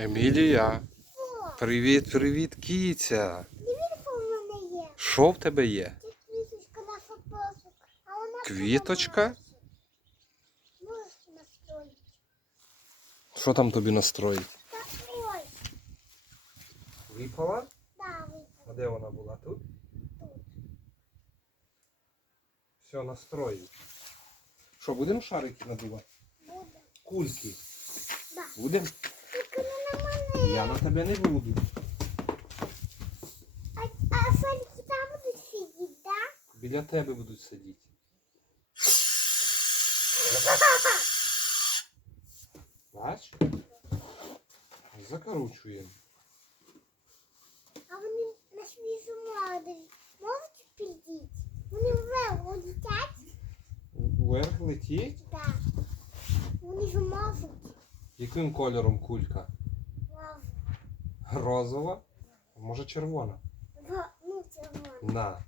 Емілія, привіт, привіт, кіця. дивіться, у мене є. Що в тебе є? Це квіточка на фотосик. А вона Квіточка? Можеш настроїти. Що там тобі настроїть? Так. Випала? Да, А де вона була? Тут? тут. Все, настрою. Що, будемо шарики надувати? Буде. Кульки. Да. Будемо? На мене. Я на тебе не буду. А, а сонці там будуть сидіти, да? Біля тебе будуть сидіти. Бач? Закручуємо. А вони на свіжу молодий. Можуть підійти? Вони вверх летять? Вверх летіть. Так. Вони ж можуть. Яким кольором кулька? Розова? Може червона? Во- Ну, можуть. На.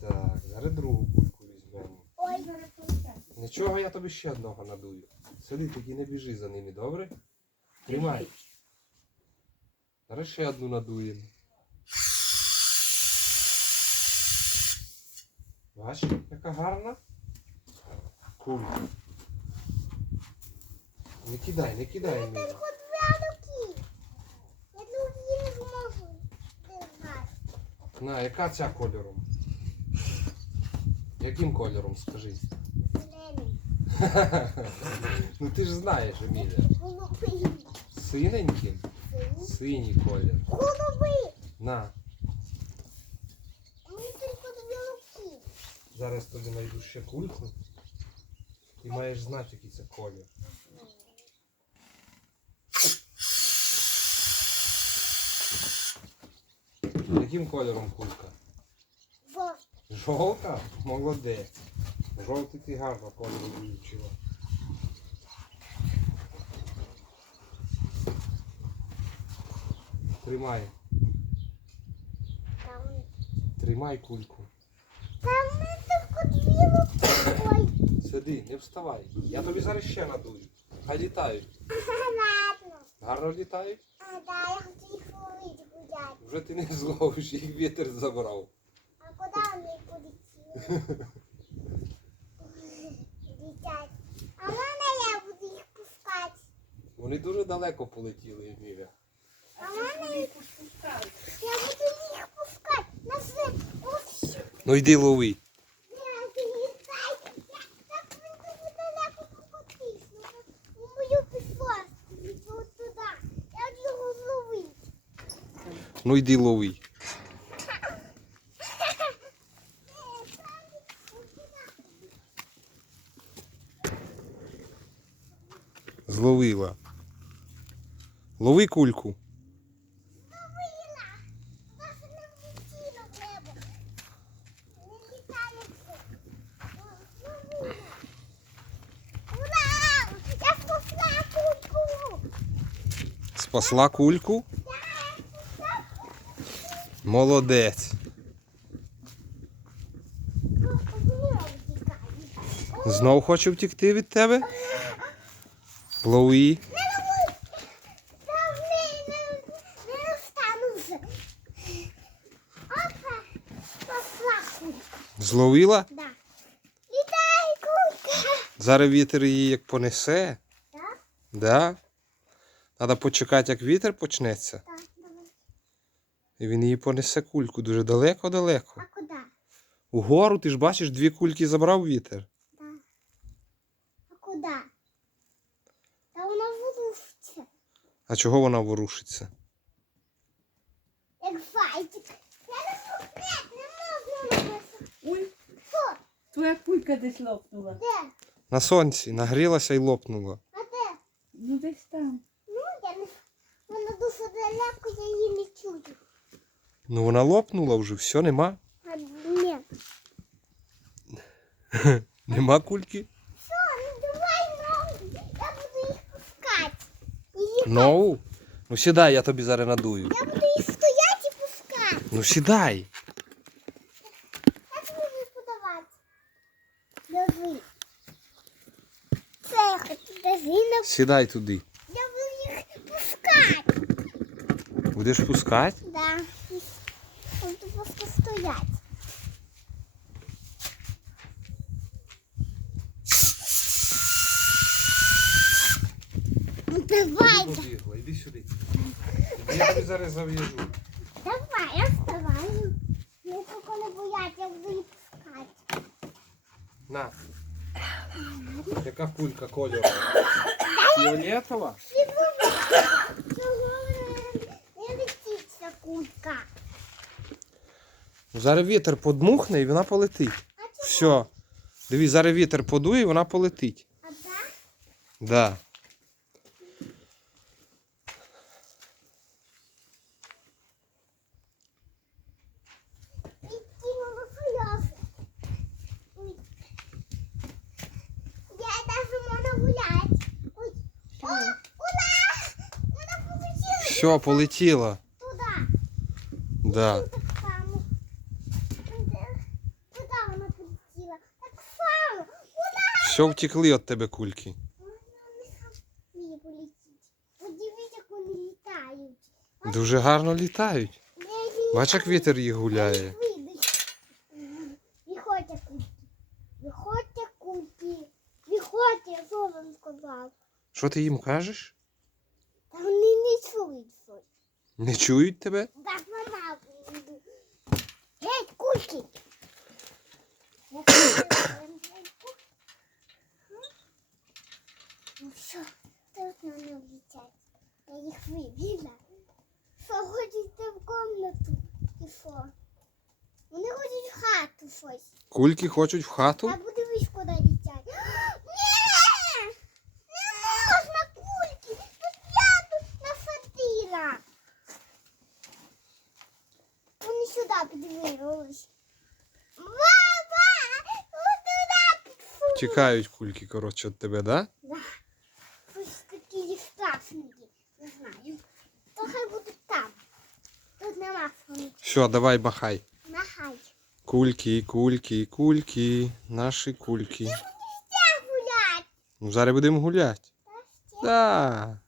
Так, зараз другу кульку візьмемо. Ой, Нічого, я тобі ще одного надую. Сиди, тільки не біжи за ними, добре? Тримай. Зараз ще одну надуємо. Бачиш, яка гарна? Кулька. Не кидай, не кидай мені. дві руки. Я другі не зможу держати. На, яка ця кольором? Яким кольором, скажи? Ну ти ж знаєш, Еміля. Синеньким? Синій. Колір. Голубий. На, руки. зараз тобі знайду ще кульку. Ти маєш знати, який це колір. Яким кольором кулька? Жовтий. Жовта? Молодець. Жовтий ти гарно кольору вивчила. Тримай. Там, Тримай кульку. там мені тільки дві руки. Сиди, не вставай. Я тобі зараз ще надую. Хай літають. Ладно. Гарно літають? А, да, я хочу їх. Вже ти не зловиш, їх вітер забрав. А куди вони полетіли? Летять. А мене я буду їх пускати? Вони дуже далеко полетіли, Еміля. А мене їх Я буду їх пускати. На все. Ну йди лови. Я літай. Я так він дуже далеко покотись. Ну, у мою пішло. От туди. Я його зловив. Ну йди лови. Зловила. Лови кульку. Зловила. Нас не влетіло в небо. Не літає все. Зловила. Ура! Я спасла кульку. Спасла кульку. Я спасла Молодець. Знов хоче втікти від тебе? Кульку. Зловила? Да. Літай, кулька. Зараз вітер її як понесе. Так? Да? Треба почекати, як вітер почнеться. Так. І він її понесе кульку дуже далеко-далеко. А куди? Угору ти ж бачиш, дві кульки забрав вітер. Да. А куди? Та вона вирушиться, А чого вона ворушиться? як зайчик. Я не можу, не можна робити. Ой, Що? твоя кулька десь лопнула. Де? На сонці нагрілася і лопнула. А де? Ну десь там. Ну, я не... Вона дуже далеко, я її не чую. Ну вона лопнула вже, все, нема. Ні. Нема кульки. Що, ну давай нову. Я буду їх пускати. Її... Ну, ну сідай, я тобі зараз надую. Я буду їх стояти і пускати. Ну сідай. Я тобі буду подавати. Держи. Це я хочу, держи Сідай туди. Я буду їх пускати. Будеш пускати? Да. Буду просто стоять. Ну давай, Побігла, іди сюди. Я тобі зараз зав'яжу. давай, я вставаю. Я тільки не бояться, я буду її пускати. На. Яка кулька кольору? Фіолетова? Чого не летить ця кулька? Зараз вітер подмухне і вона полетить. Все. Дивись, зараз вітер подує і вона полетить. А так? Да. І кинула сльози. Ой. Я даже можу гуляти. Ой. О, ура! Вона получила Все, полетіло. туди. Да. Так само. Туди вона полетіла. Так само. Ура! Все втекли від тебе кульки. Подивіться, вони літають. Дуже гарно літають. Бач, як вітер їх гуляє. Виходьте кульки. Виходьте кульки. Виходьте, що вам сказав. Що ти їм кажеш? Та вони не чують. Не чують тебе? Сама буду. Геть, кульки. Ну що, на не влетять. Я їх вивіла. Що хочете в комнату? І що? Вони хочуть в хату щось. Кульки хочуть в хату? А подивись, куди летять. Ні! Не можна кульки! Тут я тут насадила. Вони сюди! Туди пішли. Тікають кульки, коротше, від тебе, да? Да. Ось такі страшні. Не знаю. То хай будуть там. Тут нема вони. Все, давай махай. Кульки, кульки, кульки, наші кульки. Ну, зараз будемо гуляти. Так. Да.